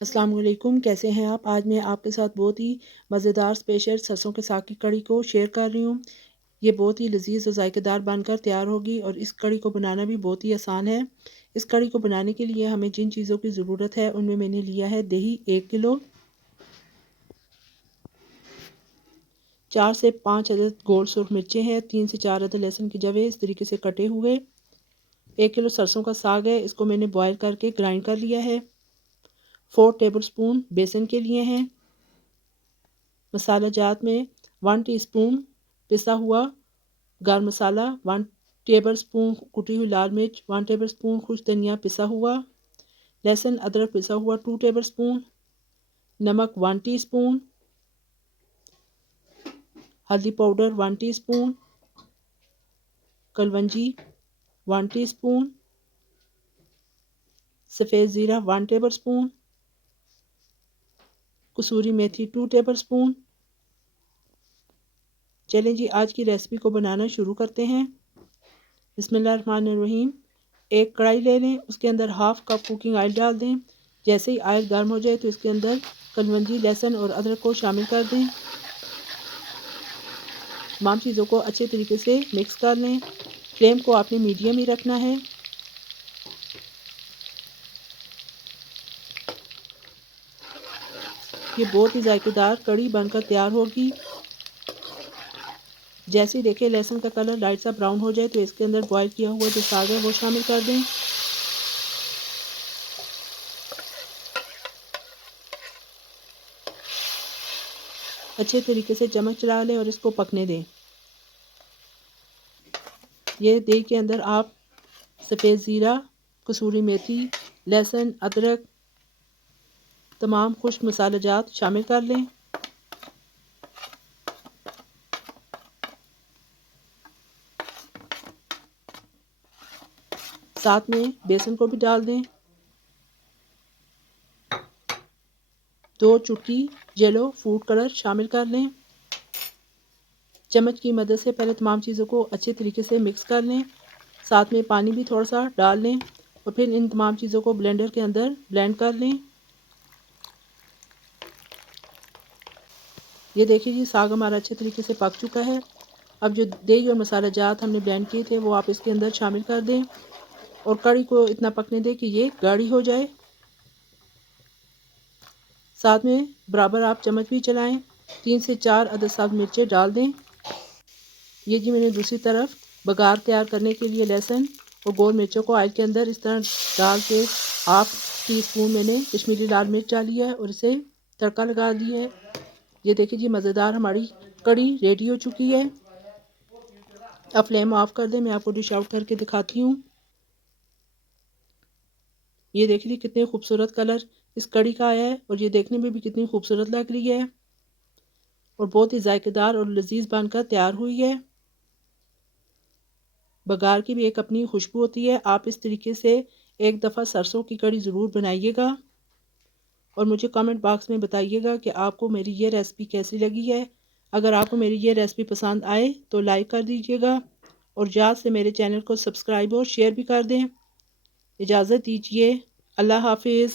अस्सलाम वालेकुम, कैसे हैं आप? आज मैं आपके साथ बहुत ही मज़ेदार स्पेशल सरसों के साग की कढ़ी को शेयर कर रही हूँ। ये बहुत ही लज़ीज़ और ज़ायकेदार बनकर तैयार होगी और इस कढ़ी को बनाना भी बहुत ही आसान है। इस कढ़ी को बनाने के लिए हमें जिन चीज़ों की ज़रूरत है उनमें मैंने लिया है दही 1 किलो, 4 से 5 अदद गोल सुर्ख मिर्चें हैं, 3 से 4 अदद लहसुन की जवें इस तरीके से कटे हुए, 1 किलो सरसों का साग है, इसको मैंने बॉयल करके ग्राइंड कर लिया है। 4 टेबलस्पून बेसन के लिए हैं। मसाला जात में 1 टीस्पून पिसा हुआ गरम मसाला, 1 टेबलस्पून कुटी हुई लाल मिर्च, 1 टेबलस्पून खुश्क धनिया पिसा हुआ, लहसुन अदरक पिसा हुआ 2 टेबलस्पून, नमक 1 टीस्पून, हल्दी पाउडर 1 टीस्पून, कलवंजी 1 टीस्पून, सफ़ेद ज़ीरा 1 टेबलस्पून, कसूरी मेथी 2 टेबलस्पून। चलें जी, आज की रेसिपी को बनाना शुरू करते हैं। बिस्मिल्लाहिर्रहमानिर्रहीम। एक कढ़ाई ले लें, उसके अंदर हाफ़ कप कुकिंग ऑयल डाल दें। जैसे ही ऑयल गर्म हो जाए तो इसके अंदर कलवंजी, लहसुन और अदरक को शामिल कर दें। तमाम चीज़ों को अच्छे तरीके से मिक्स कर लें। फ्लेम को आपने मीडियम ही रखना है। ये बहुत ही जायकेदार कढ़ी बनकर तैयार होगी। जैसे ही देखें लहसुन का कलर लाइट सा ब्राउन हो जाए तो इसके अंदर बॉयल किया हुआ जो साग है वो शामिल कर दें। अच्छे तरीके से चम्मच चला लें और इसको पकने दें। ये दही के अंदर आप सफ़ेद ज़ीरा, कसूरी मेथी, लहसुन, अदरक, तमाम खुश्क मसाला जात शामिल कर लें। साथ में बेसन को भी डाल दें। 2 चुटकी येलो फूड कलर शामिल कर लें। चम्मच की मदद से पहले तमाम चीज़ों को अच्छे तरीके से मिक्स कर लें। साथ में पानी भी थोड़ा सा डाल लें और फिर इन तमाम चीज़ों को ब्लेंडर के अंदर ब्लेंड कर लें। ये देखिए जी, साग हमारा अच्छे तरीके से पक चुका है। अब जो दही और मसाला जात हमने ब्लेंड किए थे वो आप इसके अंदर शामिल कर दें और कढ़ी को इतना पकने दें कि ये गाढ़ी हो जाए। साथ में बराबर आप चम्मच भी चलाएं। 3 से 4 अदद साबुत मिर्चें डाल दें। ये जी मैंने दूसरी तरफ बघार तैयार करने के लिए लहसुन और गोल मिर्चों को ऑयल के अंदर इस तरह डाल के हाफ टी स्पून मैंने कश्मीरी लाल मिर्च डाली है और इसे तड़का लगा दिया है। ये देखिए जी, मज़ेदार हमारी कढ़ी रेडी हो चुकी है। अब फ्लेम ऑफ कर दें, मैं आपको डिश आउट करके दिखाती हूँ। ये देखिए कितने खूबसूरत कलर इस कढ़ी का आया है और ये देखने में भी कितनी खूबसूरत लग रही है और बहुत ही जायकेदार और लजीज बनकर तैयार हुई है। बघार की भी एक अपनी खुशबू होती है। आप इस तरीके से एक दफ़ा सरसों की कढ़ी ज़रूर बनाइएगा और मुझे कमेंट बॉक्स में बताइएगा कि आपको मेरी ये रेसिपी कैसी लगी है। अगर आपको मेरी ये रेसिपी पसंद आए तो लाइक कर दीजिएगा और याद से मेरे चैनल को सब्सक्राइब और शेयर भी कर दें। इजाज़त दीजिए। अल्लाह हाफिज़।